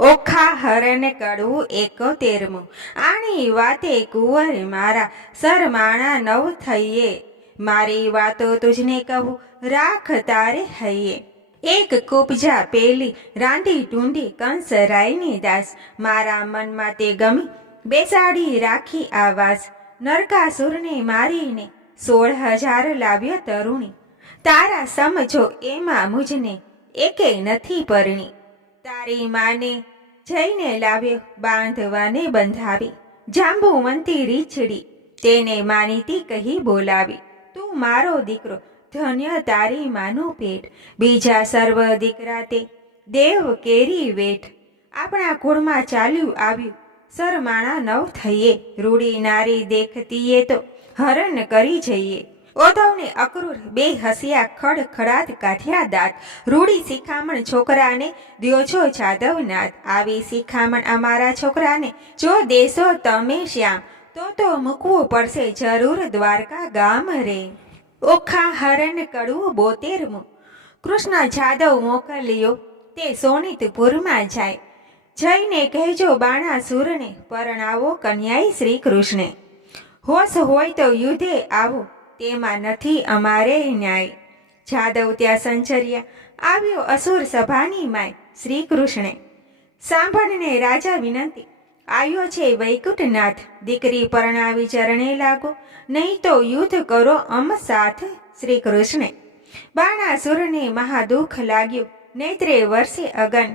ઓખા હરને કડવું 71. આણી વાતે કુંવર મારા સરમાણા નવ થઈએ, મારી વાતો તુજને કહું રાખ તારે હૈયે. એક કુબજા પેલી રાંધી ટૂંઢી કંસરાયની દાસ, મારા મનમાં તે ગમી બેસાડી રાખી આવાસ. નરકાસુરને મારીને 16,000 લાવ્યો તરુણી, તારા સમજો એમાં મુજને એકે નથી પરણી. તારી માને જઈને લાવ્યો બાંધવાને બંધાવી, જાંબુવંતી રીછડી તેને માનીતી કહી બોલાવી. તું મારો દીકરો ધન્ય તારી માનું પેટ, બીજા સર્વ દીકરા તે દેવ કેરી વેઠ. આપણા કુળમાં ચાલ્યું આવ્યું સરમાણા નવ થઈએ, રૂડી નારી દેખતીએ તો હરણ કરી જઈએ. ઓધવને અક્રૂર બે હસ્યા ખડખડાટ કાઢ્યા દાંત, રૂડી શિખામણ છોકરાને દ્યો છો જાદવનાથ. આવી શિખામણ અમારા છોકરાને જો દેશો તમે શ્યામ, તો મૂકવું પડશે જરૂર દ્વારકા ગામ રે. ઓખા હરણ કડવું 72. કૃષ્ણ જાદવ મોકલ્યો તે સોનિતપુરમાં જાય, જઈને કહેજો બાણાસુરને પરણાવો કન્યાઈ શ્રી કૃષ્ણે. હોશ હોય તો યુદ્ધે આવો તેમાં નથી અમારે ન્યાય. જાદવ ત્યાં સંચર્યા આવ્યો અસુર સભાની માય, શ્રી કૃષ્ણે સાંભળને રાજા વિનંતી આવ્યો છે વૈકુંઠનાથ. દીકરી પરણાવી ચરણે લાગો, નહીં તો યુદ્ધ કરો અમ સાથ શ્રી કૃષ્ણે. બાણાસુરને મહાદુઃખ લાગ્યું નેત્રે વર્ષે અગન,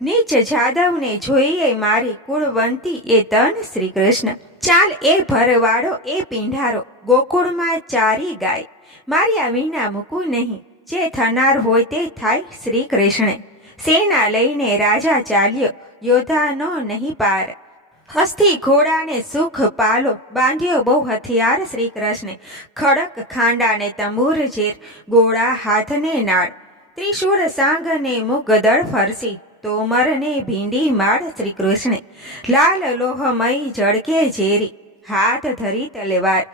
નીચ જાદવને જોઈએ મારી કુળવંતી એ તન શ્રી કૃષ્ણ. ચાલ એ ભરવાડો એ પીંઢારો ગોકુળમાં ચારી ગાય, માર્યા વિના મૂકું નહીં જે થનાર હોય તે થાય શ્રી કૃષ્ણે. સેના લઈને રાજા ચાલ્યો યોદ્ધાનો નહીં પાર, હસ્તી ઘોડાને સુખ પાલો બાંધ્યો બહુ હથિયાર શ્રી કૃષ્ણે. ખડક ખાંડાને તંબુર ઝેર ગોળા હાથને નાળ, ત્રિશૂળ સાંગને મુગદળ ફરસી તોમરને ભીંડી માળ શ્રી કૃષ્ણે. લાલ લોહમય જળકે ઝેરી હાથ ધરી તલવાર,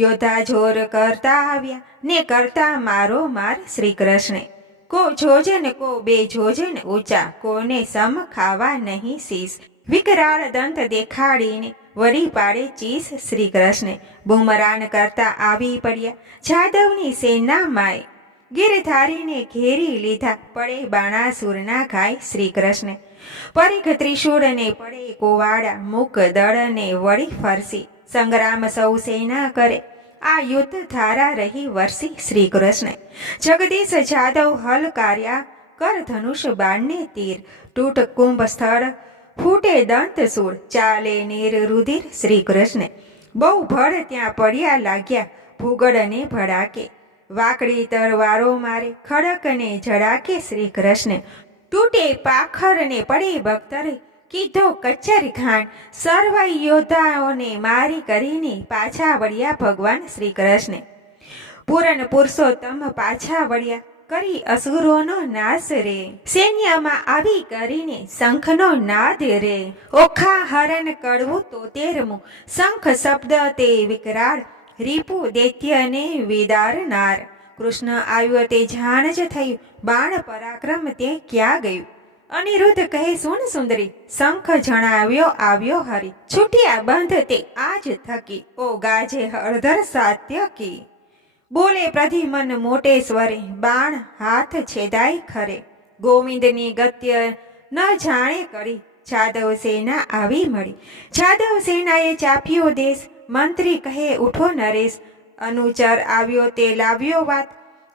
યોદ્ધા જોર કરતા આવ્યા ને કરતા મારો માર શ્રી કૃષ્ણે. કો જોજન કો બે જોજન ઊંચા, કોને સમ ખાવા નહીં શીશ. વિકરાળ દંત દેખાડીને વરી પાડે ચીસ શ્રી કૃષ્ણે. બુમરાન કરતા આવી પડ્યા જાદવની સેના માય, ગિરધારીને ઘેરી લીધા પડે બાણાસુરના ઘાય શ્રી કૃષ્ણે. પરિઘ ત્રિશૂળને પડે કોવાડા મુક દળને વળી ફરસી, સંગ્રામ સૌ સેના કરે આ યુદ્ધ ધારા રહી વરસી શ્રી કૃષ્ણે. જગદીશ જાદવ હલકાર્યા કર ધનુષ બાણને તીર, તૂટ કુંભ સ્થળ ફૂટે દંત સૂળ, ચાલે નીર રુધિર શ્રી કૃષ્ણે. બહુ ભળ ત્યાં પડ્યા લાગ્યા ભૂગળને ભડાકે, વાકડી તરવારો મારે ખડકને જડાકે શ્રી કૃષ્ણે. તૂટે પાખરને પડે બખ્તરે કીધો કચ્છર ખાંડ, સર્વ યોદ્ધાઓને મારી કરીને પાછા વળ્યા ભગવાન શ્રી કૃષ્ણે. પૂરણ પુરુષોત્તમ પાછા વળ્યા કરી અસુરોનો નાશ રે, સૈન્યમાં આવી કરીને શંખનો નાદ રે. ઓખા હરણ કડવું 73. શંખ શબ્દ તે વિકરાળ રીપુ દૈત્યને વિદારનાર. કૃષ્ણ આવ્યો તે જાણ જ થયું બાણ પરાક્રમ તે ક્યાં ગયું. અનિરુદ્ધ કહે સુન સુંદરી શંખ જણાવ્યો આવ્યો હરી, છૂટ્યા બંધ તે આજ થકી ઓ ગાજે હળધર સાત્યકી. બોલે પ્રધિમન મોટે સ્વરે બાણ હાથ છેદાય ખરે, ગોવિંદની ગત્ય ન જાણે કરી જાદવ સેના આવી મળી. જાદવ સેનાએ ચાપ્યો દેશ, મંત્રી કહે ઉઠો નરેશ. અનુચર આવ્યો તે લાવ્યો વાત,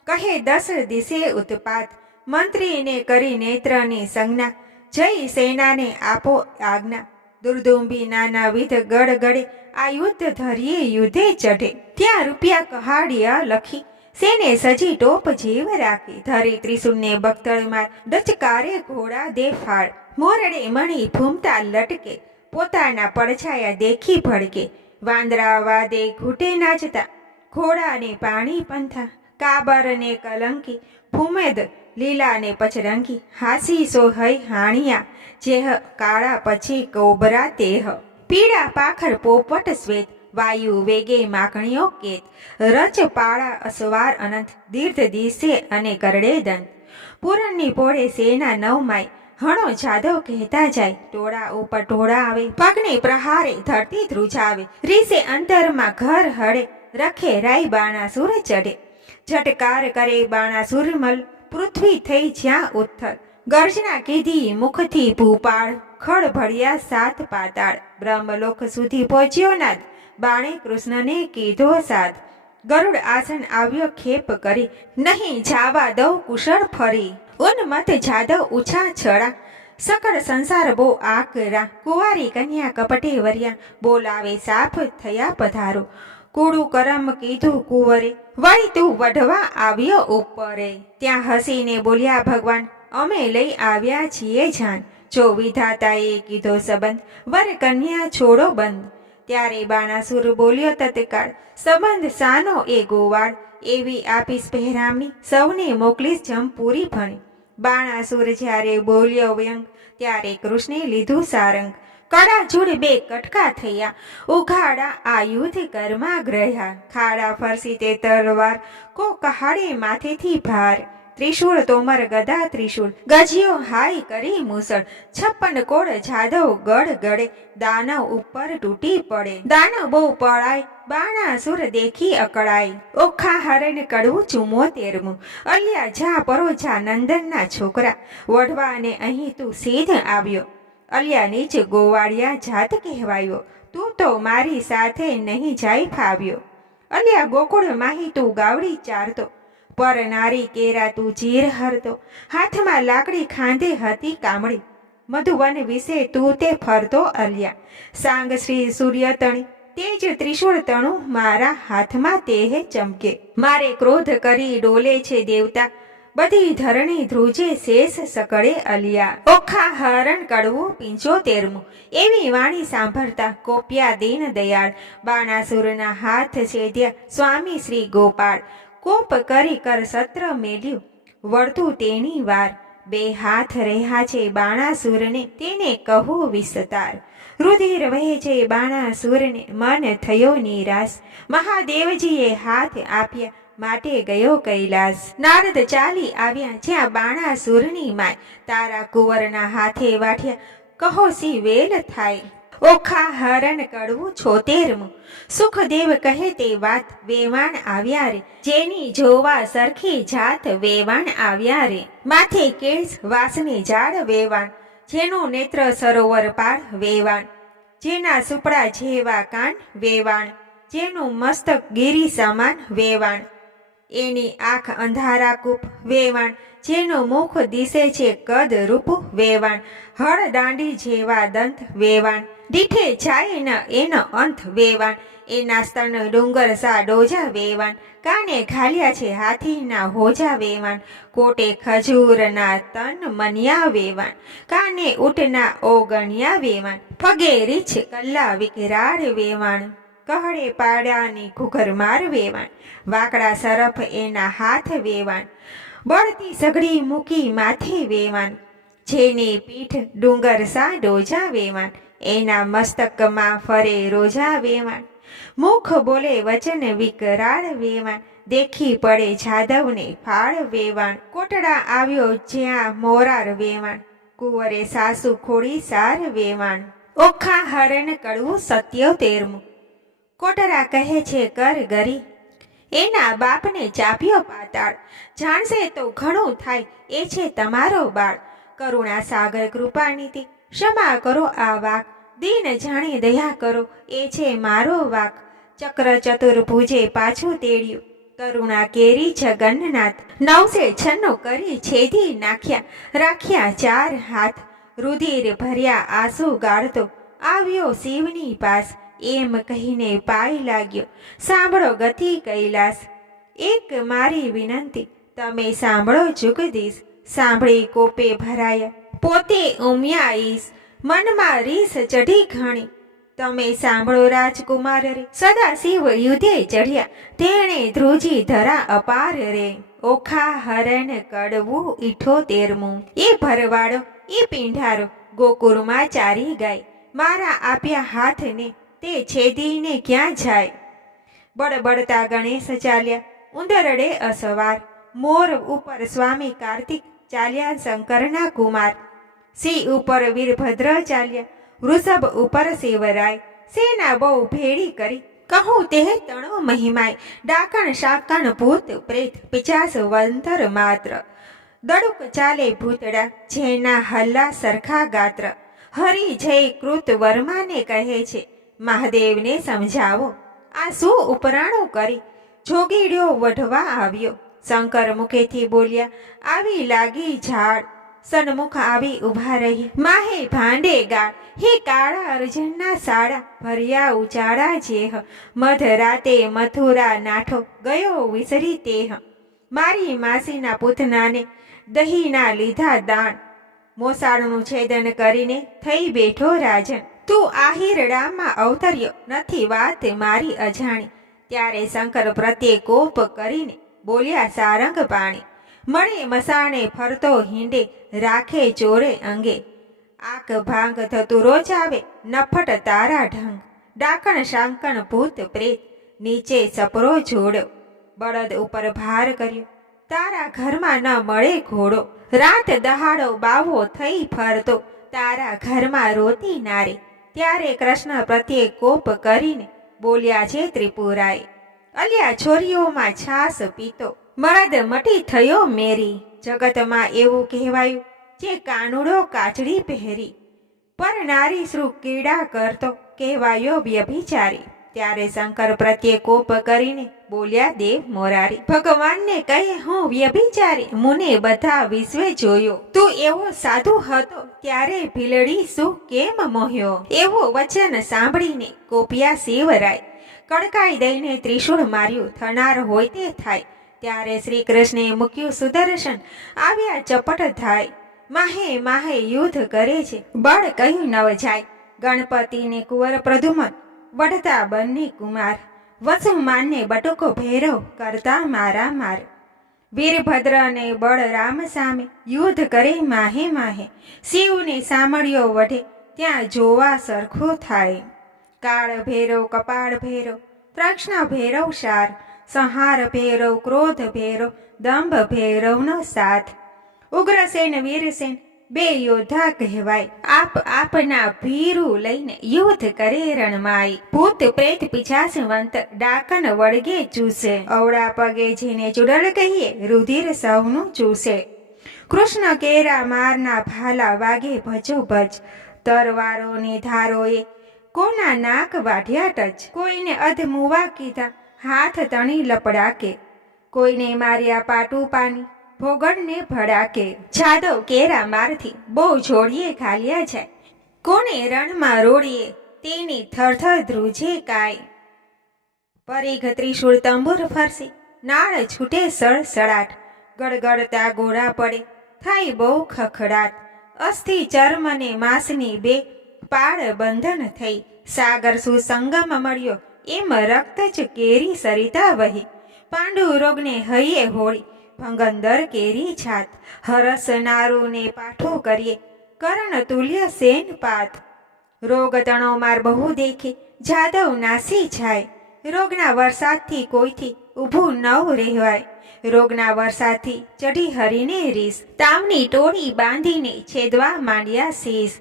કહે 10 દિશે ઉત્પાત. મંત્રીને કરી નેત્રની સંજ્ઞા, જય સેનાને આપો આજ્ઞા. દુર્દુંબી નાના વિધ ગળ ગળે આ યુદ્ધ ધરીએ યુદ્ધે ચઢે. ત્યાં રૂપિયા કહાડિયા લખી સેને સજી ટોપ જીવ રાખી, ધરી ત્રિશુળને બખ્તરમાં ડચકારે ઘોડા દે ફાળ. મોરડે મણી ફૂમતા લટકે પોતાના પડછાયા દેખી ભડકે, વાંદરા વાદે ઘૂંટે નાચતા ઘોડાને પાણી પંથા. કાબરને કલંકી ફૂમેદ લીલાને પચરંગી, હાસી સોહઈ હાણિયા જેહ કાળા પછી કોબરા તેહ. પીળા પાખર પોપટ શ્વેત વાયુ વેગે માકણીઓ કેત, રચ પાળા અસવાર અનંત દીર્ઘ દિશે અને કરડે દંત. પૂરણની પોળે સેના નવમાય હણો જાદવ કહેતા જાય, ટોળા ઉપર ટોળા આવે, પગને પ્રહારે ધરતી ધ્રુજાવે, રીસે અંતરમાં ઘર હળે, રખે રાય બાણાસુર ચડે, ઝટકાર કરે બાણાસુર મલ, પૃથ્વી થઈ જ્યાં ઉથલ, ગર્જના કીધી મુખથી ભૂપાળ, ખડ ભળ્યા સાત પાતાળ, બ્રહ્મલોક સુધી પહોંચ્યો નાદ, બાણે કૃષ્ણને કીધો સાથ, ગરુડ આસન આવ્યો ખેપ કરી, નહીં જાવા દઉં કુશળ ફરી, ઉન્મત જાદવ ઉછા છડા, સકળ સંસાર બહુ આકરા, કુંવારી કન્યા કપટે વર્યા, બોલાવે સાફ થયા પધારો, કુડું કરમ કીધું કુંવરે, વળી તું વઢવા આવ્યો ઉપરે, ત્યાં હસીને બોલ્યા ભગવાન, અમે લઈ આવ્યા છીએ જાન, જો વિધાતાએ કીધો સંબંધ, વર કન્યા છોડો બંધ, ત્યારે બાણાસુર બોલ્યો તત્કાળ, સંબંધ સાનો એ ગોવાળ, એવી આપીશ પહેરામણી, સૌને મોકલીશ જમપુરી ભણી, બાણાસુર જ્યારે બોલ્યો વ્યંગ, ત્યારે કૃષ્ણે લીધું સારંગ, કડા જોડ બે કટકા થયા, ઉઘાડા આ યુદ્ધ કરમાં ગ્રહ્યા, ખાડા ફરસી તે તલવાર, કો કહાડે માથેથી ભાર, ત્રિશૂળ તોમર ગદા ત્રિશૂળ, ગજિયો હાય કરી મુસળ, 56 કોડ જાદવ ગઢ ગળે, દાનવ ઉપર તૂટી પડે, દાનવ બહુ પડાય, બાણાસુર દેખી અકળાય, ઓખા હરણ કડવું 74મું, અલિયા જા પરો જા નંદનના છોકરા, વઢવાને અહીં તું સીધ આવ્યો, અલિયા નીચ ગોવાળિયા જાત કહેવાયો, તું તો મારી સાથે નહીં જાય ફાવ્યો, અલિયા ગોકુળ માહી તું ગાવડી ચારતો, પર નારી કેરા તું ચીર હરતો, હાથમાં લાકડી ખાંધે હતી કામળી, મધુવન વિશે તું તે ફરતો અલિયા, સાંગ શ્રી સૂર્ય તણી, તેજ ત્રિશૂળ તણું મારા હાથમાં તેહ ચમકે, મારે ક્રોધ કરી ડોલે છે દેવતા, બધી ધરણી ધ્રુજે શેષ સકળે અલિયા, ઓખા હરણ કડવું 75મું, એવી વાણી સાંભળતા કોપ્યા દીન દયાળ, બાણાસુરના હાથ છેદ્યા સ્વામી શ્રી ગોપાળ, કોપ કરી કર સત્ર મેલ્યું, વળતું તેની વાર, બે હાથ રહ્યા છે બાણાસુરને, તેને કહું વિસ્તાર, રુધિર વહે છે બાણાસુરને, મન થયો નિરાશ, મહાદેવજીએ હાથ આપ્યા, માટે ગયો કૈલાસ, નારદ ચાલી આવ્યા જ્યાં બાણાસુરની માય, તારા કુંવરના હાથે વાઠ્યા, કહો સી વેલ થાય, ઓખા હરણ કડવું 76મું, સુખદેવ કહે તે વાત, વેવાણ આવ્યા રે, જેની જોવા સરખી જાત, વેવાણ આવ્યા રે, માથે કેસ વાસને ઝાડ વેવાણ, જેનું નેત્ર સરોવર પાર વેવાણ, જેના સુપડા જેવા કાન વેવાણ, જેનું મસ્તક ગિરી સમાન વેવાણ, એની આંખ અંધારા કૂપ વેવાણ, જેનું મુખ દિશે છે કદ રૂપ વેવાણ, હળ દાંડી જેવા દંત વેવાણ, દીઠે જાય ન એનો અંત વેવાણ, એના સ્તન ડુંગર સા ડોજા વેવાણ, કાને ઘાલ્યા છે હાથીના હોજા વેવાણ, કોટે ખજૂરના તન મન્યા વેવાણ, કાને ઊંટના ઓગણ્યા વેવાણ, પગે રીછ કલ્લા વિકરાળ વેવાણ, કહડે પાડાની ઘુઘર માર વેવાણ, વાકડા સરફ એના હાથ વેવાણ, બળતી સગડી મૂકી માથે વેવાણ, જેની પીઠ ડુંગર સા ડોજા વેવાણ, એના મસ્તકમાં ફરે રોજા વેવાણ, મુખ બોલે વચન વિકરાળ વેવાણ, દેખી પડે જાદવને ફાળ વેવાણ, કોટડા આવ્યો જ્યાં મોરાર વેવાણ, કુંવરે સાસુ ખોડી સાર વેવાણ, ઓખા હરણ કડવું 77મું, કોટરા કહે છે કર ગરી, એના બાપને ચાપ્યો પાતાળ, જાણશે તો ઘણું થાય, એ છે તમારો બાળ, કરુણા સાગર કૃપાનિધિ, ક્ષમા કરો આ વાક, દીન જાણી દયા કરો, એ છે મારો વાક, ચક્ર ચતુર્ભુજે પાછું તેડ્યું, કરુણા કેરી જગન્નાથ, 996 કરી છેદી નાખ્યા, રાખ્યા 4 હાથ, રુધિર ભર્યા આંસુ ગાળતો, આવ્યો શિવની પાસ, એમ કહીને પાય લાગ્યો, સાંભળો ગતિ કૈલાસ, એક મારી વિનંતી, તમે સાંભળો જુગદીશ, સાંભળી કોપે ભરાયા, પોતે ઉમ્યા ઈશ, મનમાં રીસ ચઢી ઘણી, તમે સાંભળો રાજકુમાર રે, સદા શિવ યુધે ચઢ્યા, તેણે ધ્રુજી ધરા અપાર રે, ઓખા હરણ કડવું 78મું, એ ભરવાડો એ પીંઢારો, ગોકુળમાં ચારી ગાય, મારા આપ્યા હાથને તે છેદીને ક્યાં જાય, બળબડતા ગણેશ ચાલ્યા, ઉંદરડે અસવાર, મોર ઉપર સ્વામી કાર્તિક, ચાલ્યા શંકરના કુમાર, સિંહ ઉપર વીરભદ્ર ચાલ્યા, વૃષભ ઉપર શિવરાય, સેના બહુ ભેળી કરી, કહું તે તણો મહિમાય, ડાકણ શાકણ ભૂત પ્રેત પિચાસ વંતર માત્ર, દડુક ચાલે ભૂતડા, જેના હલ્લા સરખા ગાત્ર, હરિ જય કૃત વર્માને કહે છે, મહાદેવને સમજાવો આ શું ઉપરાણું કરી, જોગીડ્યો વઢવા આવ્યો, શંકર મુખેથી બોલ્યા, આવી લાગી ઝાડ, સન્મુખ આવી ઊભા રહી, માહે ભાંડે ગાળ, હે કાળા અર્જુનના સાડા, ભર્યા ઉચાળા જેહ, મધરાતે મથુરા નાઠો, ગયો વિસરી તેહ, મારી માસીના પૂતનાને દહીંના લીધા દાણ, મોસાળનું છેદન કરીને થઈ બેઠો રાજન, તું આહિરડામાં અવતર્યો, નથી વાત મારી અજાણી, ત્યારે શંકર પ્રત્યે કોપ કરીને બોલ્યા સારંગ પાણી, મળે મસાણે ફરતો હિંડે, રાખે ચોરે અંગે, આક ભાંગ થતું રોજ આવે, નફટ તારા ઢંગ, ડાકણ શાંકણ ભૂત પ્રેત, નીચે સપરો જોડ્યો, બળદ ઉપર ભાર કર્યો, તારા ઘરમાં ન મળે ઘોડો, રાત દહાડો બાવો થઈ ફરતો, તારા ઘરમાં રોતી નારે, ત્યારે કૃષ્ણ પ્રત્યે કોપ કરીને બોલ્યા છે ત્રિપુરાએ, અલ્યા છોરીઓમાં છાસ પીતો, મરદ મટી થયો મેરી, જગતમાં એવું કહેવાયું, જે કાનુડો કાચડી પહેરી, પર નારી શ્રુ કીડા કરતો, કહેવાયો વ્યભિચારી, ત્યારે શંકર પ્રત્યે કોપ કરીને બોલ્યા દેવ મોરારી, ભગવાનને કહે હું વ્યભિચારી, મુને બધા વિશ્વે જોયો, તું એવો સાધુ હતો ત્યારે ભીલડી શું કેમ મોહ્યો, એવો વચન સાંભળીને કોપ્યા શિવરાય, કડકાઈ દઈને ત્રિશૂળ માર્યું, થનાર હોય તે થાય, ત્યારે શ્રી કૃષ્ણે મૂક્યું સુદર્શન, આવ્યા ચપટ થાય, માહે માહે યુદ્ધ કરે છે, બળ કહ્યું નવ જાય, ગણપતિને કુંવર પ્રદ્યુમન, વઢતા બંને કુમાર, વસુમાનને બટુકો ભૈરવ કરતા મારા માર, વીરભદ્ર અને બળરામ સામે યુદ્ધ કરે માહે માહે, શિવને સામળ્યો વઢે ત્યાં જોવા સરખું થાય, કાળ ભૈરવ કપાળ ભૈરવ પ્રશ્ન ભૈરવ સાર, સંહાર ભૈરવ ક્રોધ ભૈરવ દંભ ભૈરવનો સાથ, ઉગ્રસેન વીરસેન બે યોદ્ધા કહેવાય, આપના ભીરું લઈને યુદ્ધ કરે રણમાય, ભૂત પ્રેત પિશાચવંત ડાકણ વળગે ચૂસે, અવળા પગે જેને ચુડલ કહીએ, રુધિર સૌનું ચૂસે, કૃષ્ણ કેરા મારના ભાલા વાગે ભજો ભજ, તરવારોની ધારોએ કોના નાક વાઢ્યા ટચ, કોઈને અધમુવા કીધા હાથ તણી લપડાકે, કોઈને માર્યા પાટું પાની ભોગણને ભડાકે, જાદવ કેરા મારથી બહુ જોડીએ ઘાલ્યા જાય, કોને રણમાં રોડીએ તેની થરથર ધ્રુજે કાય, પરિઘ ત્રિશૂળ તંબુર ફરસી નાળ છૂટે સળસળાટ, ગળગળતા ગોળા પડે થાય બહુ ખખડાટ, અસ્થિ ચર્મને માંસની બે પાળ બંધન થઈ, સાગર સુસંગમ મળ્યો એમ રક્ત જ કેરી સરિતા વહી, પાંડુ રોગને હૈયે હોળી ભંગંદર કેરી છાત, હરસ નારુને પાઠું કરીએ કરણ તુલ્ય સેન પાત, રોગ તણો માર બહુ દેખે જાદવ નાસી જાય, રોગના વરસાદથી કોઈથી ઊભું નવ રહેવાય, રોગના વરસાદથી ચઢી હરીને રીસ, તાવની ટોળી બાંધીને છેદવા માંડ્યા શીશ,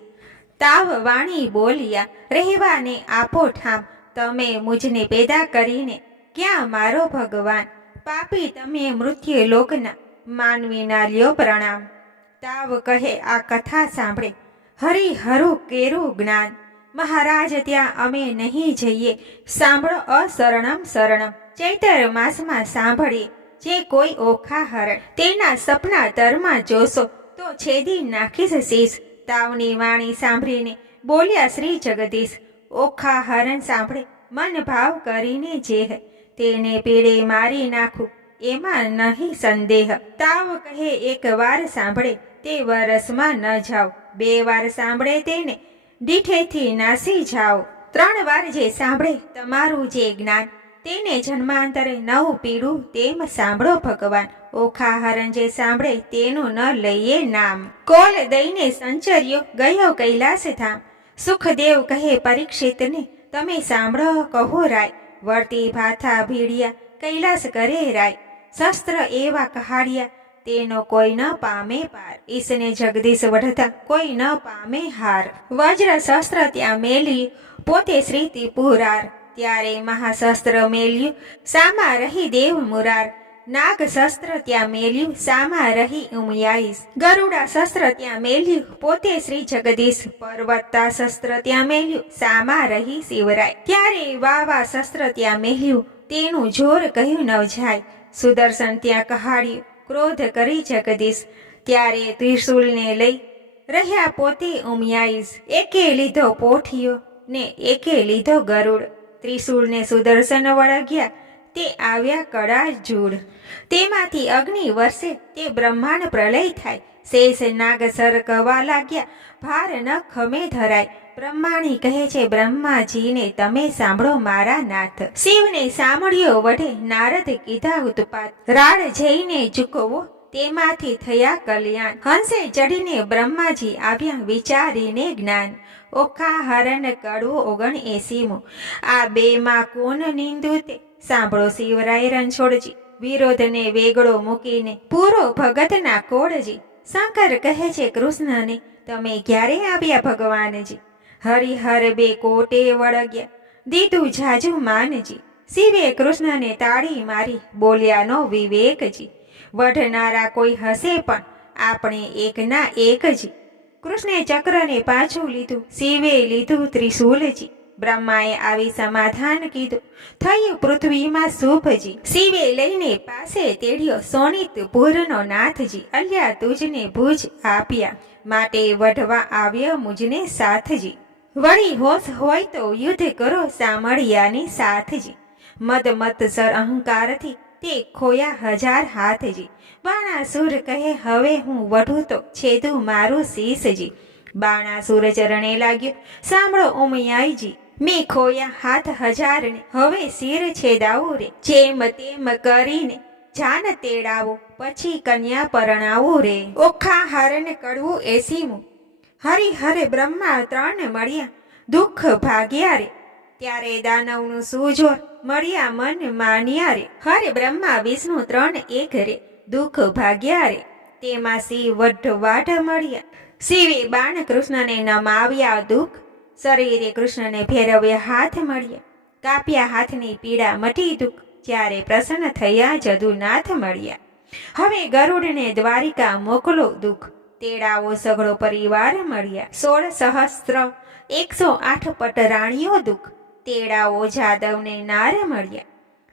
તાવ વાણી બોલ્યા રહેવાને આપો ઠામ, તમે મુજને પેદા કરીને ક્યાં મારો ભગવાન, પાપી તમે મૃત્યુ લોકના માનવીના લ્યો પ્રણામ, તાવ કહે આ કથા સાંભળે હરિહરું કેરું જ્ઞાન, મહારાજ ત્યાં અમે નહીં જઈએ, સાંભળો અશરણમ શરણમ, ચૈતર માસમાં સાંભળીએ જે કોઈ ઓખા હરણ, તેના સપના તરમાં જોશો તો છેદી નાખીશ શીશ, તાવની વાણી સાંભળીને બોલ્યા શ્રી જગદીશ, ઓખા હરણ સાંભળે મન ભાવ કરીને જેહ, તેને પીડે મારી નાખું એમાં નહીં સંદેહ, તાવ કહે એક વાર સાંભળે તે વરસમાં ન જાઓ, બે વાર સાંભળે તેને દીઠેથી નાસી જાઓ, ત્રણ વાર જે સાંભળે તમારું જે જ્ઞાન, તેને જન્માંતરે નવ પીડું તેમ સાંભળો ભગવાન, ઓખા હરણ જે સાંભળે તેનું ન લઈએ નામ, કોલ દઈને સંચર્યો ગયો કૈલાસ ધામ, સુખદેવ કહે પરીક્ષિતને તમે સાંભળો કહો રાય, વર્તી ભાથા ભીડિયા કૈલાસ કરે રાય, શસ્ત્ર એવા કહાડિયા તેનો કોઈ ન પામે પાર, ઈસને જગદીશ વઢતા કોઈ ન પામે હાર. વજ્ર શસ્ત્ર ત્યાં મેલ્યું પોતે શ્રી ત્રિપુરાર, ત્યારે મહાશસ્ત્ર મેલ્યું સામા રહી દેવ મુરાર. નાગ શસ્ત્ર ત્યાં મેલ્યું સામા રહી ઉમિયાઈશ, ગરુડા શસ્ત્ર ત્યાં મેલ્યું પોતે શ્રી જગદીશ. પર્વતા શસ્ત્ર ત્યાં મેલ્યું સામા રહી શિવરાય, ત્યારે વાવા શસ્ત્ર ત્યાં મેલ્યું તેનું જોર કહ્યું ન જાય. સુદર્શન ત્યાં કહાડ્યું ક્રોધ કરી જગદીશ, ત્યારે ત્રિશૂલને લઈ રહ્યા પોતે ઉમિયાઈશ. એકે લીધો પોઠિયો ને એકે લીધો ગરુડ, ત્રિશૂળને સુદર્શન વળગ્યા તે આવ્યા કડા જૂડ. તેમાંથી અગ્નિ વર્ષે તે બ્રહ્માંડ પ્રલય થાય, શેષ નાગ સરકવા લાગ્યા ભાર ન ખમે ધરાય. બ્રહ્માણી કહે છે બ્રહ્માજીને તમે સાંભળો મારા નાથ. શિવને સાંભળ્યો વઢે નારદ કીધા ઉત્પાત, રાડ જઈને ચૂકવો તેમાંથી થયા કલ્યાણ. હંસે ચડીને બ્રહ્માજી આવ્યા વિચારીને જ્ઞાન. ઓખા હરણ કડવું 79. આ બેમાં કોણ નિંદુ તે સાંભળો શિવરાય રણછોડજી, વિરોધને વેગળો મૂકીને પૂરો ભગતના કોડજી. શંકર કહે છે કૃષ્ણને તમે ક્યારે આવ્યા ભગવાનજી, હરિહર બે કોટે વળગ્યા દીધું જાજુ માનજી. શિવે કૃષ્ણને તાળી મારી બોલ્યા નો વિવેકજી, વઢનારા કોઈ હશે પણ આપણે એકના એકજી. કૃષ્ણે ચક્રને પાછું લીધું શિવે લીધું ત્રિશૂલજી, બ્રહ્માએ આવી સમાધાન કીધું થયું પૃથ્વીમાં શુભજી. શિવે લઈને પાસે તેડ્યો સોનિતપુરનો નાથજી, અલ્યા તુજને ભુજ આપ્યા માટે વઢવા આવ્યો મુજને સાથજી. વળી હોશ હોય તો યુદ્ધ કરો સામળિયાની સાથજી, મદ મત્સર અહંકારથી તે ખોયા 1000 હાથજી. બાણાસુર કહે હવે હું વઢું તો છેદું મારું શીશજી. બાણાસુર ચરણે લાગ્યો સાંભળો ઉમિયાઈજી, મેં ખોયા હાથ 1000 ને હવે શિર છેદાવું રે. જેમ તેમ કરીને જાન તેડાવો પછી કન્યા પરણાવું રે. ઓખા હરણ કડવું 80. હરિહરે બ્રહ્મા 3 મળ્યા દુઃખ ભાગ્યા રે, ત્યારે દાનવનું સુજોર મળ્યા મન માન્યા રે. હરે બ્રહ્મા વિષ્ણુ 3 એક રે, દુઃખ ભાગ્યા રે તેમાં શિવ વઢવાઢ મળ્યા. શિવે બાણ કૃષ્ણને નમાવ્યા દુઃખ, શરીરે કૃષ્ણને ફેરવ્યા હાથ મળ્યા. કાપ્યા હાથની પીડા મટી દુઃખ, જ્યારે પ્રસન્ન થયા જદુનાથ મળ્યા. હવે ગરુડને દ્વારિકા મોકલો દુઃખ, તેડાવો સઘળો પરિવાર મળ્યા. 16 સહસ્ત્ર 108 પટરાણીઓ દુઃખ, તેડાવો જાદવને નાર મળ્યા.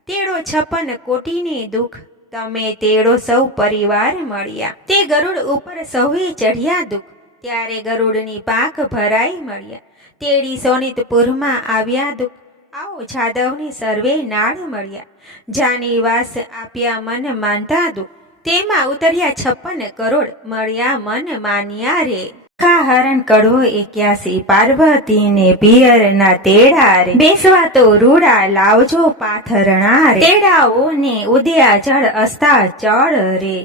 તેડો 56 કોટીને દુઃખ, તમે તેડો સૌ પરિવાર મળ્યા. તે ગરુડ ઉપર સૌએ ચઢ્યા દુઃખ, ત્યારે ગરુડની પાંખ ભરાઈ મળ્યા. તેડી સોનિતપુરમાં આવ્યા દુઃખ, આવો જાદવની સર્વે નાળ મળ્યા. જાની વાસ આપ્યા મન માનતા દુઃખ, તેમાં ઉતર્યા 56 કરોડ મળ્યા મન માન્યા રે. હરણ કડવો 81. પાર્વતીને પિયરના તેડા રે, બેસવા તો રૂડા લાવજો પાથરણા રે. તેડાઓને ઉદયાચળ અસ્તા ચળ રે,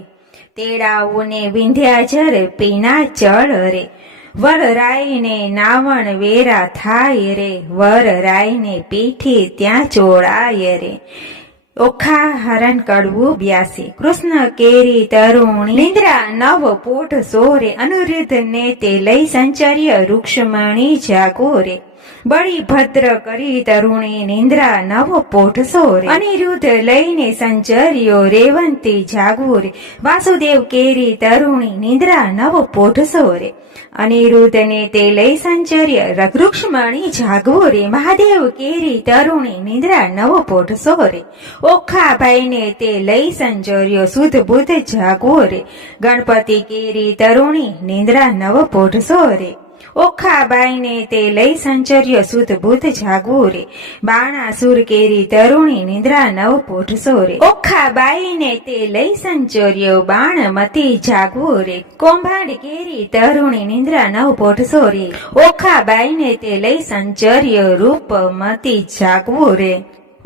તેડાઓને વિંધ્યાચળ પીના ચળ રે. વરરાયને નાવણ વેરા થાય રે, વરરાયને પીઠી ત્યાં ચોળાય રે. ઓખા હરણ કડવું 82. કૃષ્ણ કેરી તરુણી નિંદ્રા 9 પોટ સોરે, અનુરુદ્ધ ને તે લઈ સંચર્ય રૂક્ષ્મણી જાગો રે. બળી ભદ્ર કરી તરુણી નિંદ્રા 9 પોટ સોરે, અનિરુદ્ધ લઈને સંચર્યો રેવંતી જાગવો રે. વાસુદેવ કેરી તરુણી નિંદ્રા 9 પોટ સોરે, અનિરુદ્ધ ને તે લઈ સંચર્ય રૂક્ષ્મણી જાગવો રે. મહાદેવ કેરી તરુણી નિંદ્રા 9 પોટ સોરે, ઓખાભાઈને તે લઈ સંચર્યો સુધ બુધ જાગવો રે. ગણપતિ કેરી તરુણી નિંદ્રા 9 પોટ સોરે, ઓખાબાઈને તે લઈ સંચર્યો સુધ બુધ જાગવો રે. બાણાસુર કેરી તરુણી નિંદ્રા 9 પોટ સોરે, ઓખાબાઈને તે લઈ સંચર્યો બાણમતી જાગવો રે. કૌભાંડ કેરી તરુણી નિંદ્રા 9 પોટ સોરે, ઓખાબાઈને તે લઈ સંચર્યો રૂપમતી જાગવો રે.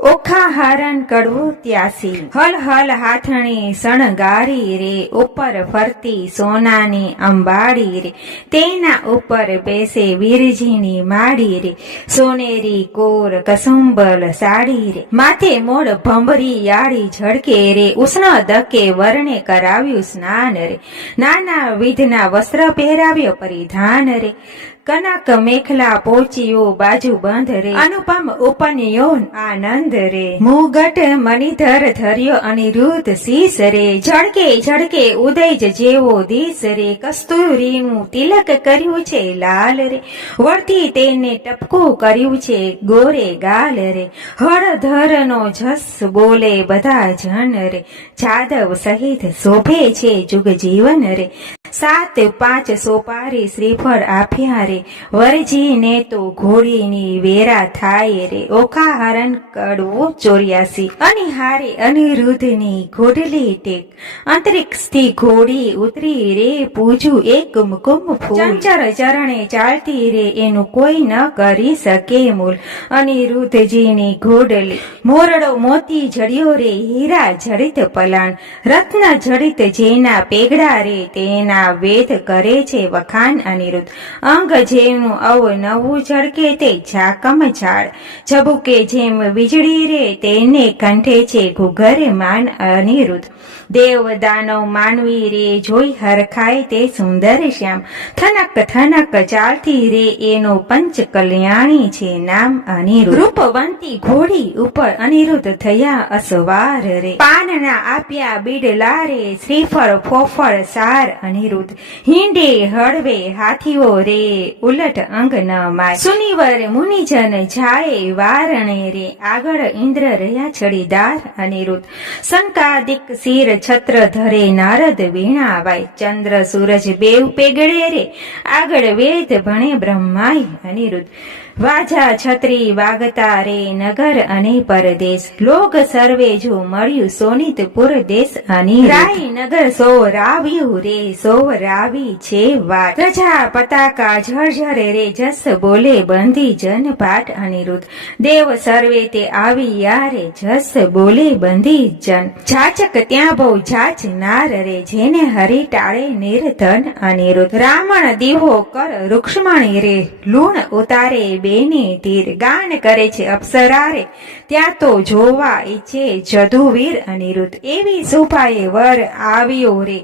ઓખા હારણ કડવું ત્યાસી હલ હલ હાથણી શણગારી રે ઉપર ફરતી સોનાની અંબાડી રે તેના ઉપર બેસે વીરજીની માડી રે સોનેરી કોર કસુંબલ સાડી રે માથે મોડ ભંભરી યાળી ઝડકે રે ઉષ્ણ દકે વર્ણે કરાવ્યું સ્નાન રે નાના વિધના વસ્ત્ર પહેરાવ્યો પરિધાન રે કનક મેખલા પોચીઓ બાજુ બંધ રે અનુપમ ઉપનયો આનંદ રે મુગટ મણિધર ધર્યો અનિરુદ્ધ શીશ રે ઝળકે ઝળકે ઉદય જેવો દીશ રે કસ્તુરીનું તિલક કર્યું છે લાલ રે વળતી તેને ટપકું કર્યું છે ગોરે ગાલ રે હળધર નો જસ બોલે બધા જન રે જાદવ સહિત શોભે છે જુગ જીવન રે 7-5 સોપારી શ્રીફળ આપ્યા રે વરજીને તો ઘોડીની વેરા થાય રે ઓખા હરણ કડવું 84 અનિહારે અનિરુદ્ધની ઘોડલી ટેક અંતરિક્ષથી ઘોડી ઉતરી રે પૂજું એક મુકુમ ફૂલ ચંચળ ચરણે ચાલતી રે એનું કોઈ ન કરી શકે મૂલ અનિરુદ્ધજીની ઘોડલી મોરડો મોતી જડ્યો રે હીરા જડિત પલાણ રત્ન જડિત જેના પેગડા રે તેના વેદ કરે છે વખાણ અનિરુદ્ધ અંગ જેનું અવનવું ઝળકે તે ઝાકમ ઝાડ ઝબુકે જેમ વીજળી રે તેને કંઠે છે ઘુઘર માન અનિરુદ્ધ દેવ દાનવ માનવી રે જોઈ હરખાય તે સુંદર શ્યામ થનક થનક ચાલતી રે એનો પંચ કલ્યાણી છે નામ અનિરુદ્ધ રૂપવંતી ઘોડી ઉપર અનિરુદ્ધ થયા અસવાર રે પાનના આપ્યા બીડલા રે શ્રીફળ ફોફળ સાર અનિરુદ્ધ હિંડે હળવે હાથીઓ રે ઉલટ અંગ ન માય સુનિવર મુનિજન જાય વારણે રે આગળ ઇન્દ્ર રહ્યા છડીદાર અનિરુદ્ધ સંકાદિક શિર છત્ર ધરે નારદ વીણા વાય ચંદ્ર સૂરજ બેવ પેગડે રે આગળ વેદ ભણે બ્રહ્માય અનિરુદ્ધ વાજા છત્રી વાગતા રે નગર અને પરદેશ લોક સર્વે જો મળ્યું સોનિતપુર દેશ અનિરુદ્ધ રાય નગર સોવરાવ્યું રે સોવરાવી છે વાત પ્રજા પતાકા ઝરઝરે રે જસ બોલે બંધી જન પાઠ અનિરુદ્ધ દેવ સર્વે તે આવી યારે જસ બોલે બંધી જન જાચક ત્યાં બહુ જાચ નાર રે જેને હરી ટાળે નિર્ધન અનિરુદ્ધ રાવણ દીવો કર રૂક્ષ્મણી રે લૂણ ઉતારે બેને તીર ગાન કરે છે અપ્સરા રે ત્યાં તો જોવા ઈચ્છે જદુવીર અનિરુદ્ધ એવી શોભાએ વર આવ્યો રે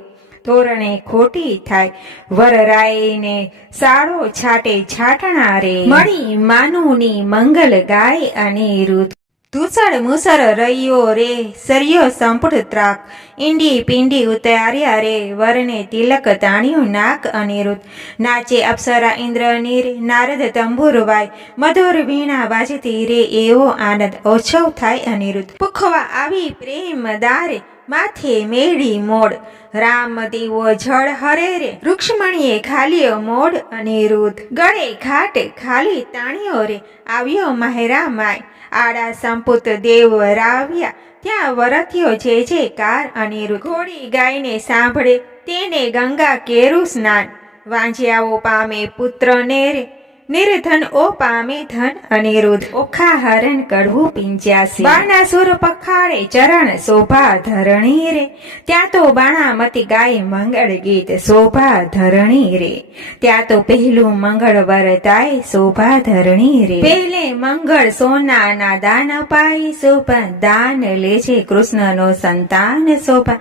તોરણે ખોટી થાય વરરાયને સાળો છાટે છાટણા રે મળી માનુની મંગલ ગાય અનિરુદ્ધ ધૂસળ મુસળ રૈયો રે સરિયો સંપુટ ત્રાક ઈંડી પિંડી ઉતાર્યા રે વરને તિલક તાણ્યું નાક અનિરુદ્ધ નાચે અપ્સરા ઇન્દ્રની રે નારદ તંબુર વાય મધુર વીણા વાજતી રે એવો આનંદ ઓછો થાય અનિરુદ્ધ પુખવા આવી પ્રેમ દારે માથે મેળી મોડ રામ દીવો જળ હરે રે રૂક્ષ્મણીએ ખાલીયો મોડ અનિરુદ્ધ ગળે ઘાટ ખાલી તાણ્યો રે આવ્યો મહેરા માય આડા સંપુત દેવ રાવ્યા ત્યાં વરથ્યો છે કાર અનિરુદ્ધ ઘોડી ગાયને સાંભળે તેને ગંગા કેરું સ્નાન વાંજ્યાઓ પામે પુત્રને રે નિર્ધન ઓ પામે ધન અનિરુદ્ધ ઓખા હરણ કડવું 85 બાણાસુર પખાડે ચરણ શોભા ધરણી રે ત્યાં તો બાણામતી ગાય મંગળ ગીત શોભા ધરણી રે ત્યાં તો પહેલું મંગળ વરતાય શોભા ધરણી રે પહેલે મંગળ સોનાના દાન અપાય શોભા દાન લે છે કૃષ્ણનો સંતાન શોભા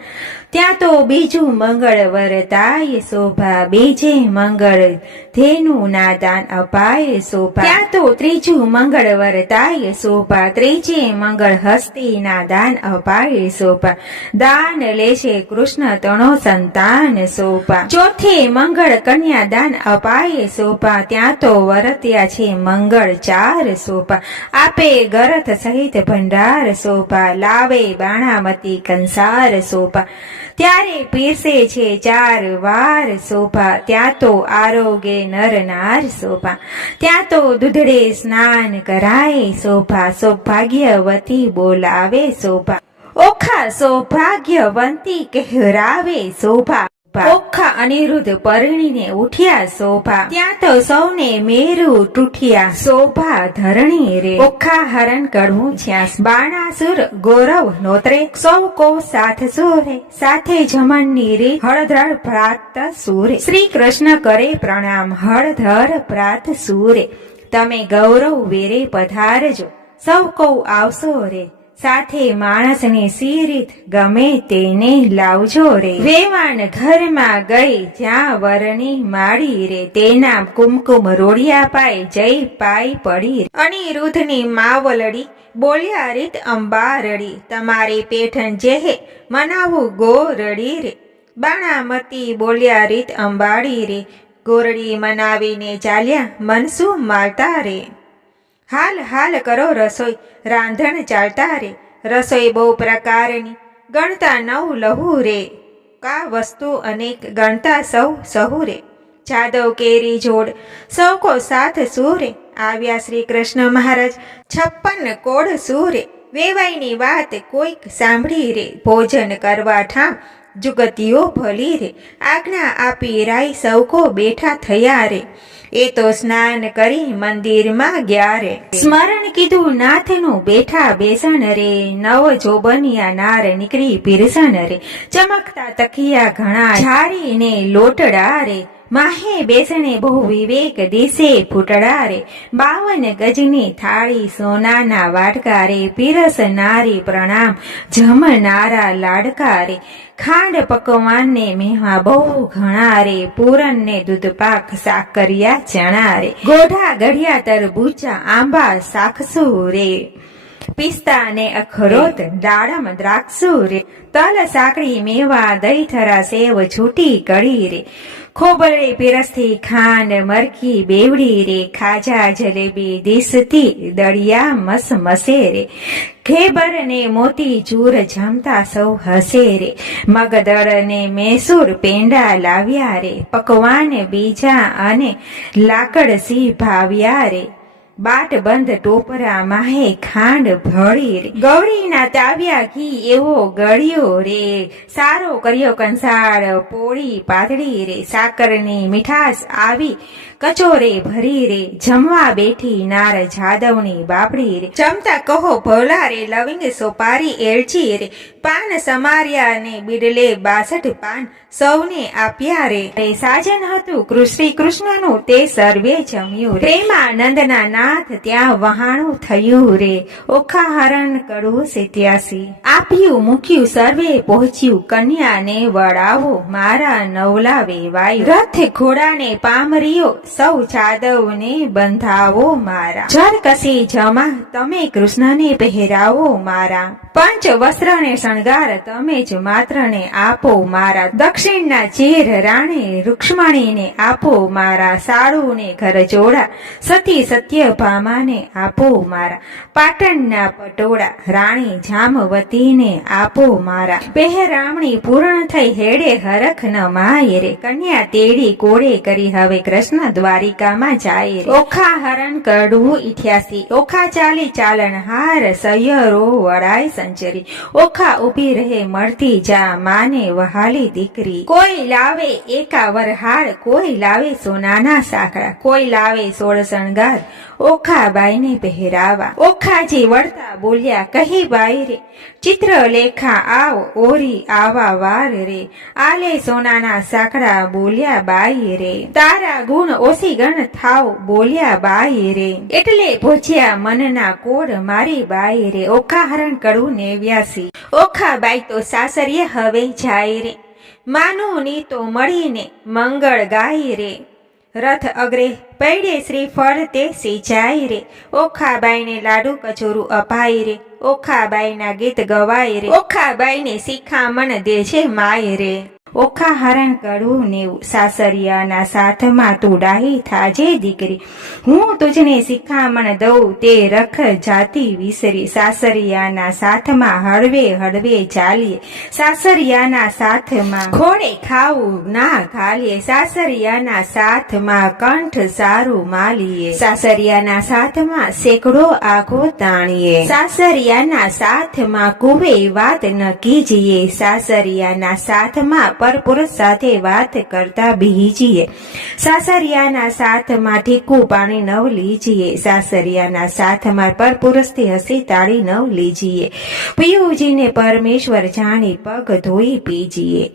ત્યાં તો બીજું મંગળ વરતાય શોભા બીજે મંગળ ધેનું ના દાન અપાય શોભા ત્યાં તો ત્રીજું મંગળ વરતાય શોભા ત્રીજે મંગળ હસ્તી ના દાન અપાય શોભા દાન લેશે કૃષ્ણ તણો સંતાન શોભા ચોથે મંગળ કન્યા દાન અપાય શોભા ત્યાં તો વરત્યા છે મંગળ 4 શોભા આપે ગરથ સહિત ભંડાર શોભા લાવે બાણામતી કંસાર શોભા ત્યારે પીરસે છે 4 વાર શોભા ત્યાં તો આરોગે નર નાર શોભા ત્યાં તો દૂધડે સ્નાન કરાય શોભા સૌભાગ્યવતી બોલાવે શોભા ઓખા સૌભાગ્યવંતી કહેરાવે શોભા શોભા, ઓખા અનિરુદ્ધ પરણીને ઉઠ્યા શોભા, ત્યાં તો સૌને મેરુ તૂઠ્યા શોભા ધરણી રે, ઓખા હરણ કડવું છ્યાસ, બાણાસુર ગૌરવ નોતરે, સૌ કો સાથ સુરે, સાથે જમણની રે, હળધર પ્રાત સુરે, શ્રી કૃષ્ણ કરે પ્રણામ, હળધર પ્રાત સુરે, તમે ગૌરવ વેરે પધારજો, સૌ કો આવશો રે, સાથે માણસને સી રીત ગમે તેને લાવજો રે, વેવાણ ઘરમાં ગઈ જ્યાં વરની માળી રે, તેના કુમકુમ રોડિયા પાય જય પાય પડી, અનિરુદ્ધની માવલડી બોલ્યા રીત અંબારડી, તમારી પેઠણ જેહે મનાવું ગોરડી રે, બાણામતી બોલ્યા રીત અંબાડી રે, ગોરડી મનાવીને ચાલ્યા મનસું માલતા રે, હાલ હાલ કરો રસોઈ રાંધણ ચાલતા રે, રસોઈ બહુ પ્રકારની ગણતા નવ લહુ રે, કા વસ્તુ અનેક ગણતા સૌ સહુ રે, જાદવ કેરી જોડ સૌ કો સાથ સુરે, આવ્યા શ્રી કૃષ્ણ મહારાજ 56 કોડ સુરે, વેવાઈની વાત કોઈક સાંભળી રે, ભોજન કરવા ઠામ જુગતીઓ ભલી રે, આજ્ઞા આપી રાય સૌ કો બેઠા થયા રે, એ તો સ્નાન કરી મંદિરમાં ગયા રે, સ્મરણ કીધું નાથનું બેઠા બેસણ રે, નવ જોબનિયા નાર નીકળી પીરસણ રે, ચમકતા તકિયા ઘણા ઝારીને લોટડા રે, માહે બેસણે બહુ વિવેક દિશે ફૂટડા રે, 52 ગજની થાળી સોનાના વાટકા રે, પીરસનારી પ્રણામ જમનારા લાડકા રે, ખાંડ પકવાનને મેવા બહુ ઘણા રે, પૂરણને દૂધપાક સાકરિયા ચણા રે, ગોઢા ગઢિયા તરબૂચા આંબા સાખસુ રે, પિસ્તા ને અખરોટ દાડમ દ્રાક્ષુ રે, તલ સાકડી મેવા દહીથરા સેવ છૂટી કડી રે, ખોબરે પીરસથી ખાંડ મરકી બેવડી રે, ખાજા જલેબી દિસતી દળિયા મસ મસે રે, ખેબર ને મોતી ચૂર જમતા સૌ હસે રે, મગદળ ને મેસૂર પેંડા લાવ્યા રે, પકવાન બીજા અને લાકડ સી ભાવ્યા રે, બાટ બંધ ટોપરા માહે ખાંડ ભળી રે, ગૌરીના તાવ્યા ઘી એવો ગળ્યો રે, સારો કર્યો કંસાળ પોળી પાતળી રે, સાકરની મીઠાશ આવી કચોરે ભરી રે, જમવા બેઠી નાર જાદવની બાપડી રે, જમતા કહો ભોલા રે, લવિંગ સોપારી એલચી રે, પાન સમાર્યા ને બીડલે 62 પાન સૌને આપ્યા રે, સાજન હતું શ્રી કૃષ્ણનું તે સર્વે જમ્યું રે, પ્રેમાનંદના નાથ ત્યાં વહાણું થયું રે, ઓખા હરણ કડવું 87, આપ્યું મૂક્યું સર્વે પહોંચ્યું, કન્યાને વડાવો મારા નવલાવે વાયુ, રથ ઘોડાને પામરીઓ સૌ જાદવને બંધાવો મારા, જર કસી જમા તમે કૃષ્ણને પહેરાવો મારા, પંચ વસ્ત્રને શણગાર તમે જ માત્રને આપો મારા, દક્ષિણના ચેર રાણી રૂક્ષ્મણીને આપો મારા, સાળુને ઘર જોડા સતી સત્યભામાને આપો મારા, પાટણના પટોળા રાણી જામવતીને આપો મારા, પહેરામણી પૂર્ણ થઈ હેડે હરખ ન માય રે, કન્યા તેડી કોડે કરી હવે કૃષ્ણ દ્વારિકામાં જાય રે, ઓખા હરણ કડવું 88, ઓખા ચાલી ચાલન હાર સૈયરો વડાય સંચરી, ઓખા ઉભી રહે મળતી જા માને વહાલી દીકરી, કોઈ લાવે એકાવર હાર, કોઈ લાવે સોનાના સાંકળા, કોઈ લાવે 16 શણગાર ઓખા બાઈને પહેરાવા, ઓખાજી વળતા બોલ્યા કહી બાઈ રે, ચિત્રલેખા આવ ઓરી આવા વાર રે, આલે સોનાના સાંકળા બોલ્યા બાઈ રે, તારા ગુણ ઓછી ગણ થાવ બોલ્યા બાઈ રે, એટલે પહોંચ્યા મનના કોડ મારી બાઈ રે, ઓખા હરણ કડવું 89, ઓખા બાઈ તો સાસરીએ હવે જાય રે, માનું ની તો મળીને મંગળ ગાય રે, રથ અગ્રે પૈડે શ્રીફળ તે સિંચાઈ રે, ઓખાબાઈને લાડુ કચોરું અપાય રે, ઓખાબાઈના ગીત ગવાય રે, ઓખાબાઈને શિખામણ દે છે માય રે, ઓખા હરણ કડવું 90, સાસરિયાના સાથમાં તું ડાહી થાજે દીકરી, હું તુજને શિખામણ દઉં તે રખ જાતિ વિસરી, સાસરિયાના સાથમાં હળવે હળવે ચાલીએ, સાસરિયાના સાથમાં ખોડે ખાવું ના ખાલીએ, સાસરિયાના સાથમાં કંઠ સારું માલીએ, સાસરિયાના સાથમાં સેકડો આખો તાણીએ, સાસરિયાના સાથમાં કુવે વાત ન કીજીએ, સાસરિયાના સાથમાં પરપુરુષ સાથે વાત કરતા બીજીએ, સાસરિયાના સાથમાં ઠીકું પાણી નવ લીજીએ, સાસરિયાના સાથમાં પરપુરુષથી હસી તાળી નવ લીજીએ, પિયુજીને પરમેશ્વર જાણી પગ ધોઈ પીજીએ.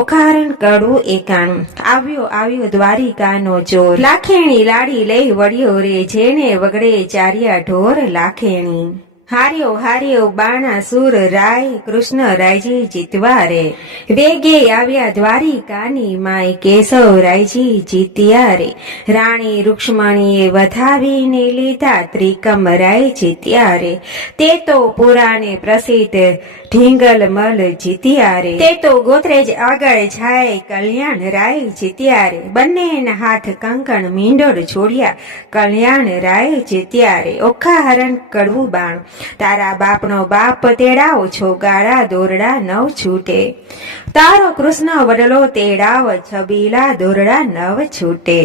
ઓખારણ કડવું એકાણું. આવ્યો દ્વારિકાનો ચોર, લાખેણી લાડી લઈ વળ્યો રે, જેને વગડે ચાર્યા ઢોર લાખેણી. હાર્યો બાણાસુર રાય, કૃષ્ણ રાયજી જીતવા રે, વેગે આવ્યા દ્વારિકાની માય, કેશવ રાયજી જીત્યા રે. રાણી રૂક્ષ્મણીએ વધાવીને લીધા, ત્રિકમ રાય જીત્યા રે. તે તો પુરાણે પ્રસિદ્ધ ઢીંગલમલ જીત્યા રે, તે તો ગોત્રેજ આગળ જાય, કલ્યાણ રાય જીત્યા રે. બંનેના હાથ કંકણ મીંડોળ છોડ્યા, કલ્યાણ રાય જીત્યા રે. ઓખાહરણ કડવું બાણ. તારા બાપનો બાપ તેડાવ છો, ગાળા દોરડા નવ છૂટે. તારો કૃષ્ણ વડલો તેડાવ, છબીલા દોરડા નવ છૂટે.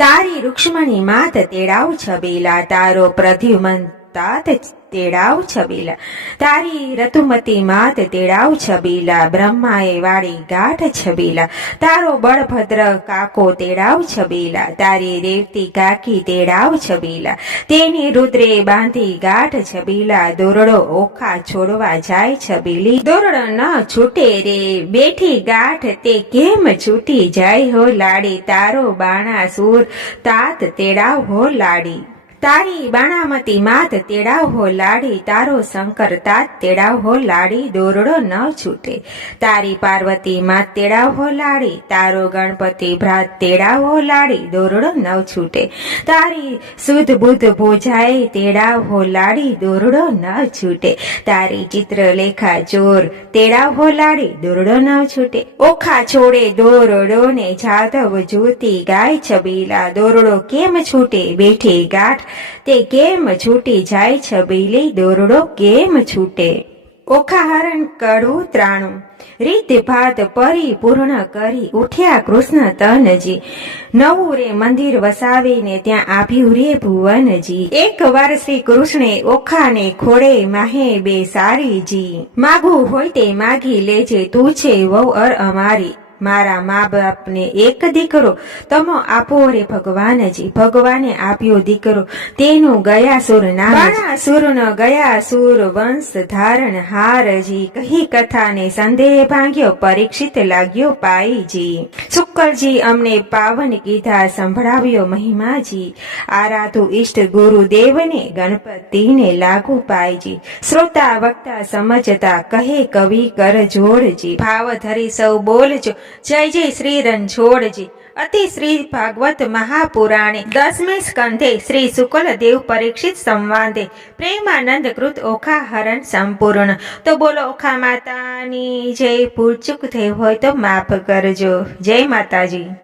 તારી રૂક્ષ્મણી માત તેડાવ છબીલા, તારો પ્રદ્યુમન તાત તેડાવ છબીલા. તારી રતુમતી માત તેડાવ છબીલા, બ્રહ્માએ વાળી ગાંઠ છબીલા. તારો બળભદ્ર કાકો તેડાવ છબીલા, તારી રેવતી કાકી તેડાવ છબીલા. તેની રુદ્રે બાંધી ગાંઠ છબીલા, દોરડો ઓખા છોડવા જાય છબીલી. દોરડો ન છૂટે રે, બેઠી ગાંઠ તે કેમ છૂટી જાય હો લાડી. તારો બાણાસુર તાત તેડાવ હો લાડી. તારી બાણામતી માત તેડાવ હો લાડી, તારો શંકર તાત તેડાવ હો લાડી. દોરડો ન છૂટે. તારી પાર્વતી માત તેડાવ હો લાડી, તારો ગણપતિ ભ્રાત તેડાવ હો લાડી. દોરડો ન છૂટે. તારી શુદ્ધ બુદ્ધ ભોજાએ તેડાવ હો લાડી, દોરડો ન છૂટે. તારી ચિત્રલેખા ચોર તેડાવ હો લાડી, દોરડો ન છૂટે. ઓખા છોડે દોરડો ને, જાદવ જોતી ગાય છબીલા. દોરડો કેમ છૂટે, બેઠી ગાંઠ તે કેમ છૂટી જાય છબીલી. દોરડો કેમ છૂટે. ઓખાહરણ કડવું ત્રાણું. રીત ભાત પરિપૂર્ણ કરી ઉઠ્યા કૃષ્ણ તનજી, નવું રે મંદિર વસાવીને ત્યાં આવ્યું રે ભુવનજી. એક વાર શ્રી કૃષ્ણે ઓખાને ખોડે માહે બે સારીજી, માગવું હોય તે માગી લેજે, તું છે વહુ અર અમારી. મારા મા બાપને એક દીકરો તમો આપો રે ભગવાનજી. ભગવાને આપ્યો દીકરો, તેનું ગયાસુર નામ. બાણાસુરનો ગયાસુર વંશ ધારણ હારજી, કહી કથાને સંદેહ ભાંગ્યો, પરીક્ષિત લાગ્યો પાઈજી. શુક્લજી અમને પાવન કીધા, સંભળાવ્યો મહિમાજી. આરાધુ ઈષ્ટ ગુરુદેવને, ગણપતિને લાગુ પાઈજી. શ્રોતા વક્તા સમજતા કહે કવિ કર જોડજી, ભાવ ધરી સૌ બોલજો, જય જય શ્રી રણછોડજી. અતિ શ્રી ભાગવત મહાપુરાણે 10મે સ્કંધે શ્રી શુક્લદેવ પરીક્ષિત સંવાદે પ્રેમાનંદ કૃત ઓખાહરણ સંપૂર્ણ. તો બોલો ઓખા માતાની જય. ભૂલચૂક થઈ હોય તો માફ કરજો. જય માતાજી.